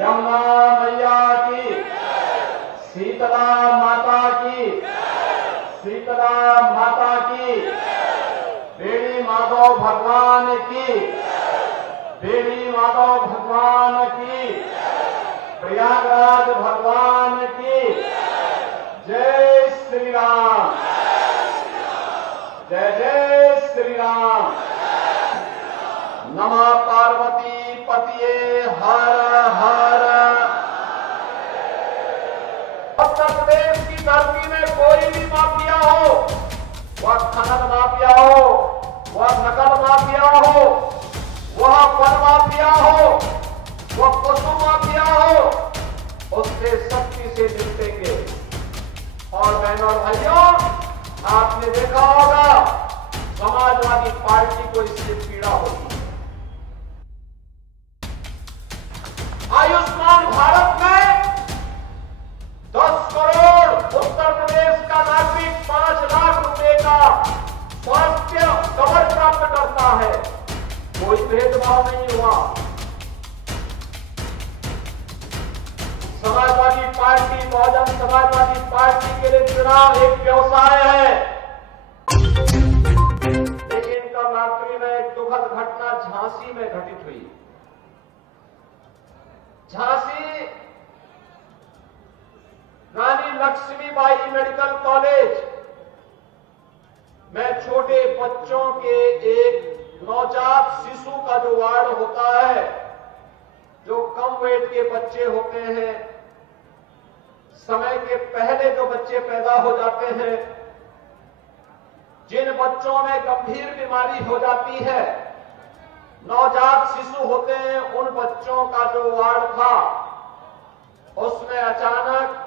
यमुना मैया की, शीतला माता की, शीतला माता की, बेड़ी माधव भगवान की, बेड़ी माधव भगवान की, प्रयागराज भगवान की। जय श्री राम, जय जय श्री राम। नमः पार्वती पतिये हर हर। उत्तर प्रदेश की धरती में कोई भी माफिया हो, वह खनन माफिया हो, वह नकल माफिया हो, वह वन माफिया हो, वह पशु माफिया हो, उससे सख्ती से निपटेंगे। और बहनों और भाइयों, आपने देखा होगा समाजवादी पार्टी को इससे पीड़ा होगी। आयुष्मान भारत में 10 करोड़ उत्तर प्रदेश का नागरिक 5 लाख रुपए का स्वास्थ्य कवर प्राप्त करता है। कोई भेदभाव नहीं हुआ। समाजवादी पार्टी, बहुजन समाजवादी पार्टी के लिए चुनाव एक व्यवसाय है। लेकिन कल रात्रि में एक दुखद घटना झांसी में घटित हुई। झांसी रानी लक्ष्मीबाई मेडिकल कॉलेज में छोटे बच्चों के एक नवजात शिशु का जो वार्ड होता है, जो कम वेट के बच्चे होते हैं, समय के पहले जो बच्चे पैदा हो जाते हैं, जिन बच्चों में गंभीर बीमारी हो जाती है, नवजात शिशु होते हैं, उन बच्चों का जो वार्ड था, उसमें अचानक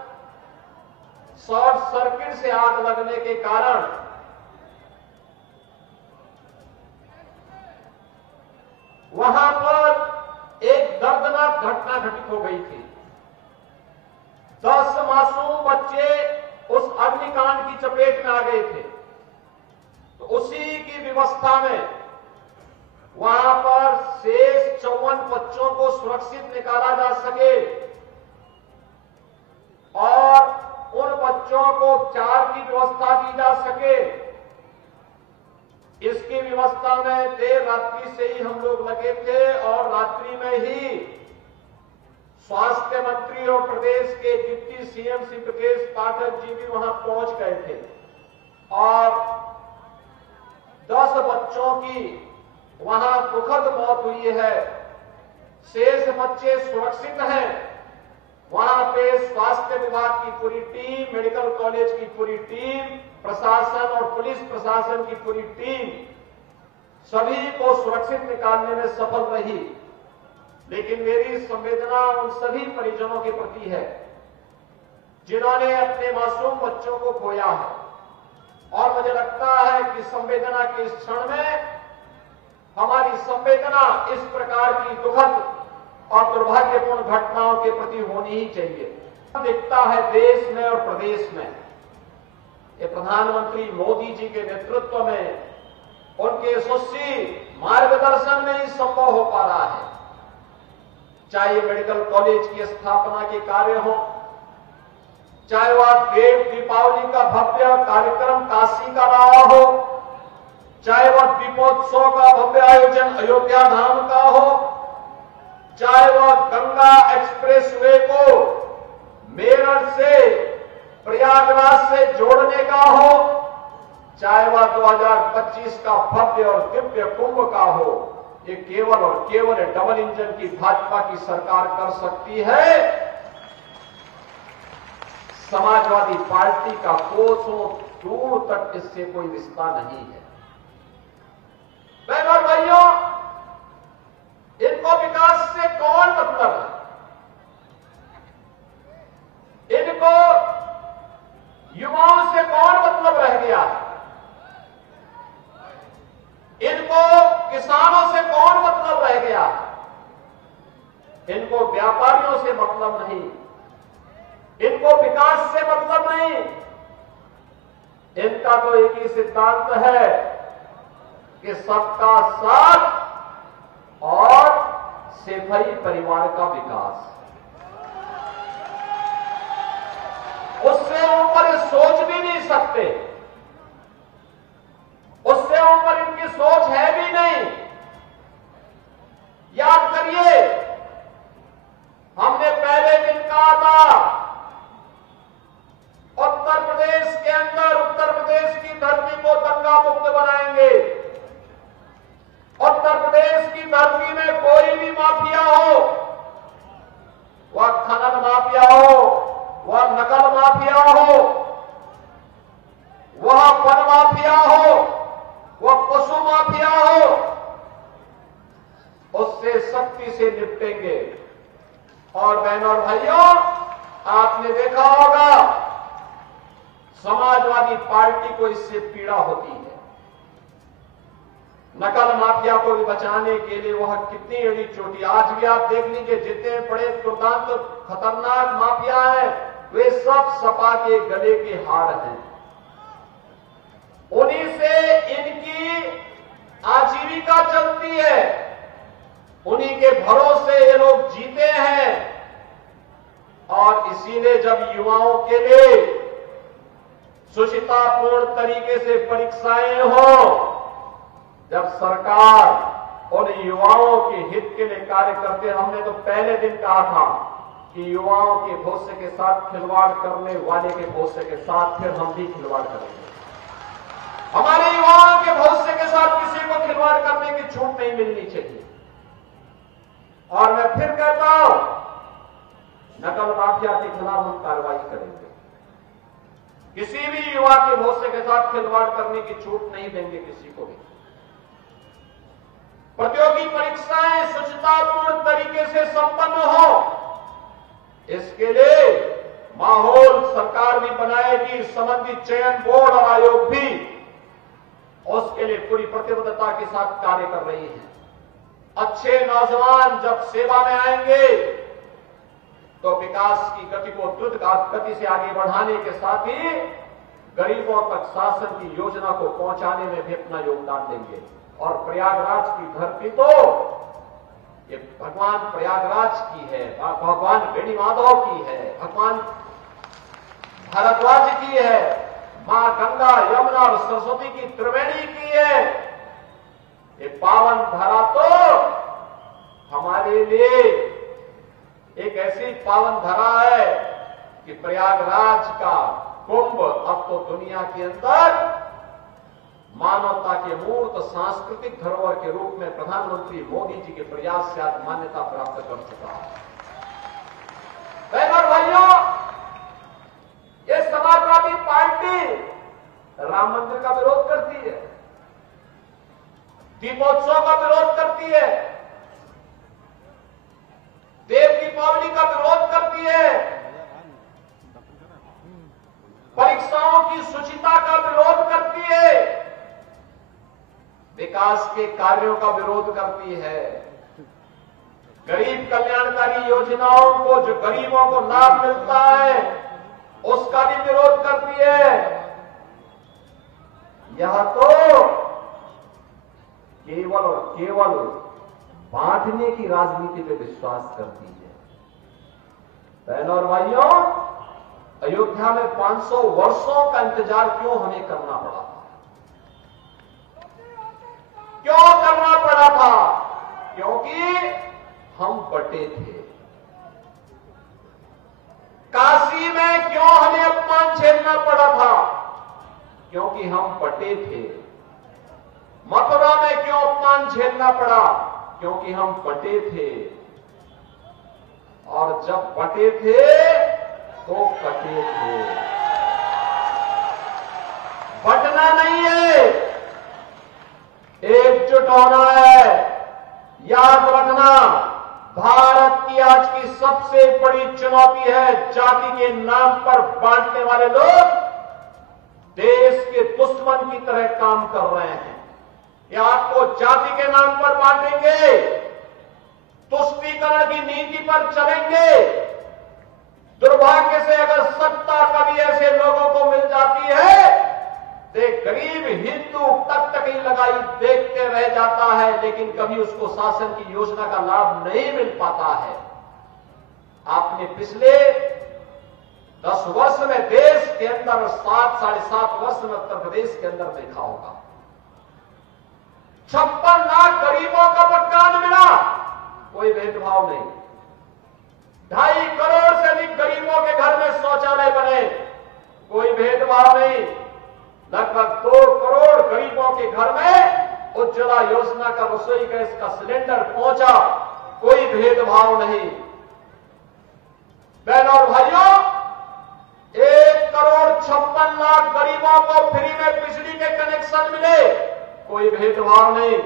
शॉर्ट सर्किट से आग लगने के कारण वहां पर एक दर्दनाक घटना घटित हो गई थी। 10 मासूम बच्चे उस अग्निकांड की चपेट में आ गए थे। तो उसी की व्यवस्था में वहां पर शेष 54 बच्चों को सुरक्षित निकाला जा सके और उन बच्चों को उपचार की व्यवस्था दी जा सके, इसकी व्यवस्था में देर रात्रि से ही हम लोग लगे थे। और रात्रि में ही स्वास्थ्य मंत्री और प्रदेश के डिप्टी सीएम श्री ब्रजेश पाठक जी भी वहां पहुंच गए थे और 10 बच्चों की वहां दुखद मौत हुई है। शेष बच्चे सुरक्षित हैं। वहां पे स्वास्थ्य विभाग की पूरी टीम, मेडिकल कॉलेज की पूरी टीम, प्रशासन और पुलिस प्रशासन की पूरी टीम सभी को सुरक्षित निकालने में सफल रही। लेकिन मेरी संवेदना उन सभी परिजनों के प्रति है जिन्होंने अपने मासूम बच्चों को खोया है। और मुझे लगता है कि संवेदना के इस क्षण में हमारी संवेदना इस प्रकार की दुखद और दुर्भाग्यपूर्ण घटनाओं के प्रति होनी ही चाहिए। दिखता है देश में और प्रदेश में, ये प्रधानमंत्री मोदी जी के नेतृत्व में, उनके यशस्वी मार्गदर्शन में ही संभव हो पा रहा है। चाहे मेडिकल कॉलेज की स्थापना के कार्य हो, चाहे वह देव दीपावली का भव्य कार्यक्रम काशी का रहा हो, चाहे वह दीपोत्सव का भव्य आयोजन अयोध्या धाम का हो, चाहे वह गंगा एक्सप्रेसवे को मेरठ से प्रयागराज से जोड़ने का हो, चाहे वह 2025 का भव्य और दिव्य कुंभ का हो, ये केवल और केवल डबल इंजन की भाजपा की सरकार कर सकती है। समाजवादी पार्टी का कोसों दूर तक इससे कोई रिश्ता नहीं है। बहनों और भाइयों, इनको विकास से कौन मतलब है? इनको युवाओं से कौन मतलब रह गया है? इनको किसानों से कौन मतलब रह गया है? इनको व्यापारियों से मतलब नहीं, इनको विकास से मतलब नहीं। इनका तो एक ही सिद्धांत है कि सबका साथ और सिपाही परिवार का विकास। उससे ऊपर ये सोच भी नहीं सकते, उससे ऊपर इनकी सोच है भी नहीं। याद करिए, हमने पहले दिन कहा था उत्तर प्रदेश के अंदर, उत्तर प्रदेश की धरती को दंगा मुक्त बनाएंगे। उत्तर प्रदेश की धरती में कोई भी माफिया हो, वह खनन माफिया हो, वह नकल माफिया हो, वह वन माफिया हो, वह पशु माफिया हो, उससे सख्ती से निपटेंगे। और बहनों और भाइयों, आपने देखा होगा समाजवादी पार्टी को इससे पीड़ा होती है। नकल माफिया को भी बचाने के लिए वह कितनी एड़ी चोटी, आज भी आप देख लीजिए जितने बड़े दुर्दांत खतरनाक माफिया हैं, वे सब सपा के गले के हार हैं। उन्हीं से इनकी आजीविका चलती है, उन्हीं के भरोसे ये लोग जीते हैं। और इसीलिए जब युवाओं के लिए सुचितापूर्ण तरीके से परीक्षाएं हो, जब सरकार उन युवाओं के हित के लिए कार्य करते, हमने तो पहले दिन कहा था कि युवाओं के भविष्य के साथ खिलवाड़ करने वाले के भविष्य के साथ फिर हम भी खिलवाड़ करेंगे। हमारे युवाओं के भविष्य के साथ किसी को खिलवाड़ करने की छूट नहीं मिलनी चाहिए। और मैं फिर कहता हूं, नकल माफिया के खिलाफ हम कार्रवाई करेंगे। किसी भी युवा के भविष्य के साथ खिलवाड़ करने की छूट नहीं देंगे किसी को भी। प्रतियोगी परीक्षाएं सुचितापूर्ण तरीके से संपन्न हो, इसके लिए माहौल सरकार भी बनाएगी, संबंधित चयन बोर्ड और आयोग भी उसके लिए पूरी प्रतिबद्धता के साथ कार्य कर रही है। अच्छे नौजवान जब सेवा में आएंगे तो विकास की गति को द्रुत गति से आगे बढ़ाने के साथ ही गरीबों तक शासन की योजना को पहुंचाने में भी अपना योगदान देंगे। और प्रयागराज की धरती तो ये भगवान प्रयागराज की है, भगवान बेणी माधव की है, भगवान भारद्वाज की है, मां गंगा यमुना और सरस्वती की त्रिवेणी की है। ये पावन धरा तो हमारे लिए एक ऐसी पावन धरा है कि प्रयागराज का कुंभ अब तो दुनिया के अंदर मानवता के मूर्त सांस्कृतिक धरोहर के रूप में प्रधानमंत्री मोदी जी के प्रयास से आज मान्यता प्राप्त कर चुका है। बहनों और भाइयों, ये समाजवादी पार्टी राम मंदिर का विरोध करती है, दीपोत्सव का विरोध करती है, देव दीपावली का विरोध करती है, परीक्षाओं की शुचिता का विरोध करती है, विकास के कार्यों का विरोध करती है, गरीब कल्याणकारी योजनाओं को, जो गरीबों को लाभ मिलता है, उसका भी विरोध करती है। यह तो केवल और केवल बांटने की राजनीति पे विश्वास करती है। बहनों और भाइयों, अयोध्या में 500 वर्षों का इंतजार क्यों हमें करना पड़ा था? क्यों करना पड़ा था? क्योंकि हम बटे थे। काशी में क्यों हमें अपमान झेलना पड़ा था? क्योंकि हम बटे थे। मथुरा में क्यों अपमान झेलना पड़ा? क्योंकि हम बटे थे। और जब बटे थे तो कटे थे। बटना नहीं है, एकजुट होना है। याद रखना, भारत की आज की सबसे बड़ी चुनौती है जाति के नाम पर बांटने वाले लोग देश के दुश्मन की तरह काम कर रहे हैं। ये आपको जाति के नाम पर बांटेंगे, तुष्टीकरण की नीति पर चलेंगे। दुर्भाग्य से अगर सत्ता कभी ऐसे लोगों को मिल जाती है तो गरीब हिंदू तक ही लगाई देखते रह जाता है, लेकिन कभी उसको शासन की योजना का लाभ नहीं मिल पाता है। आपने पिछले 10 वर्ष में देश के अंदर 7 साढ़े 7 वर्ष में उत्तर प्रदेश के अंदर देखा होगा 56 लाख गरीबों का मकान मिला, कोई भेदभाव नहीं। 2.5 करोड़ से अधिक गरीबों के घर में शौचालय बने, कोई भेदभाव नहीं। लगभग 2 करोड़ गरीबों के घर में उज्ज्वला योजना का रसोई गैस का सिलेंडर पहुंचा, कोई भेदभाव नहीं। बहनों और भाइयों, 1 करोड़ 56 लाख गरीबों को फ्री में बिजली के कनेक्शन मिले, कोई भेदभाव नहीं।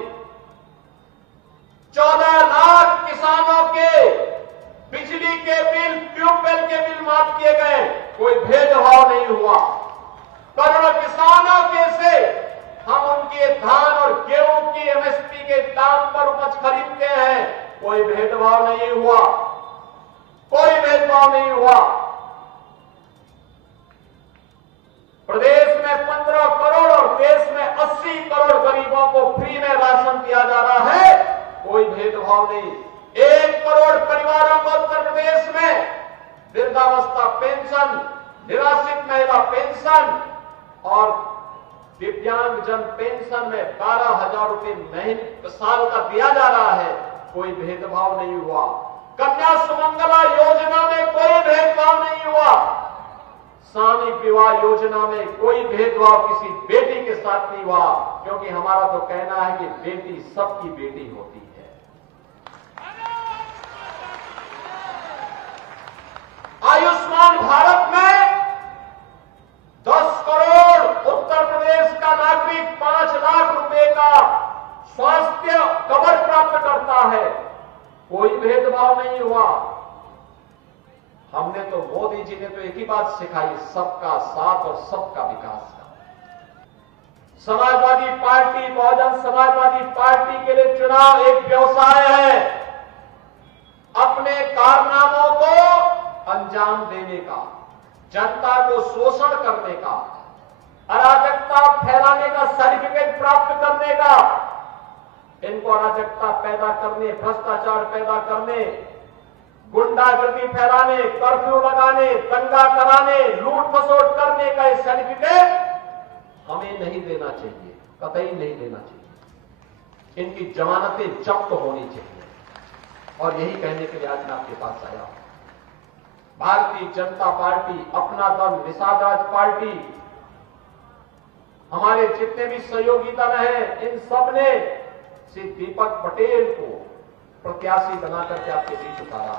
14 लाख किसानों के बिजली के बिल, ट्यूबवेल के बिल माफ किए गए, कोई भेदभाव नहीं हुआ। करोड़ों किसानों के से हम उनके धान और गेहूं की एमएसपी के दाम पर उपज खरीदते हैं, कोई भेदभाव नहीं हुआ, कोई भेदभाव नहीं हुआ। प्रदेश में 15 करोड़ और देश में 80 करोड़ गरीबों को फ्री में राशन दिया जा रहा है, कोई भेदभाव नहीं। 1 करोड़ परिवारों को उत्तर प्रदेश में वृद्धावस्था पेंशन, निराश्रित महिला पेंशन और दिव्यांगजन पेंशन में 12,000 रुपए महीने साल का दिया जा रहा है, कोई भेदभाव नहीं हुआ। कन्या सुमंगला योजना में कोई भेदभाव नहीं हुआ। सामूहिक विवाह योजना में कोई भेदभाव किसी बेटी के साथ नहीं हुआ, क्योंकि हमारा तो कहना है कि बेटी सबकी बेटी होती है। आयुष्मान भारत में 10 करोड़ उत्तर प्रदेश का नागरिक 5 लाख रुपए का स्वास्थ्य कवर प्राप्त करता है, कोई भेदभाव नहीं हुआ। हमने तो, मोदी जी ने तो एक ही बात सिखाई, सबका साथ और सबका विकास का। समाजवादी पार्टी, बहुजन समाजवादी पार्टी के लिए चुनाव एक व्यवसाय है, अपने कारनामों को अंजाम देने का, जनता को शोषण करने का, अराजकता फैलाने का, सर्टिफिकेट प्राप्त करने का। इनको अराजकता पैदा करने, भ्रष्टाचार पैदा करने, गुंडागर्दी फैलाने, कर्फ्यू लगाने, दंगा कराने, लूट खसोट करने का ये सर्टिफिकेट हमें नहीं देना चाहिए, कतई नहीं देना चाहिए। इनकी जमानतें जब्त होनी चाहिए। और यही कहने के लिए आज मैं आपके पास आया हूं। भारतीय जनता पार्टी, अपना दल, निषाद राज पार्टी, हमारे जितने भी सहयोगी दल हैं, इन सब ने श्री दीपक पटेल को प्रत्याशी बनाकर के आपके बीच उतारा।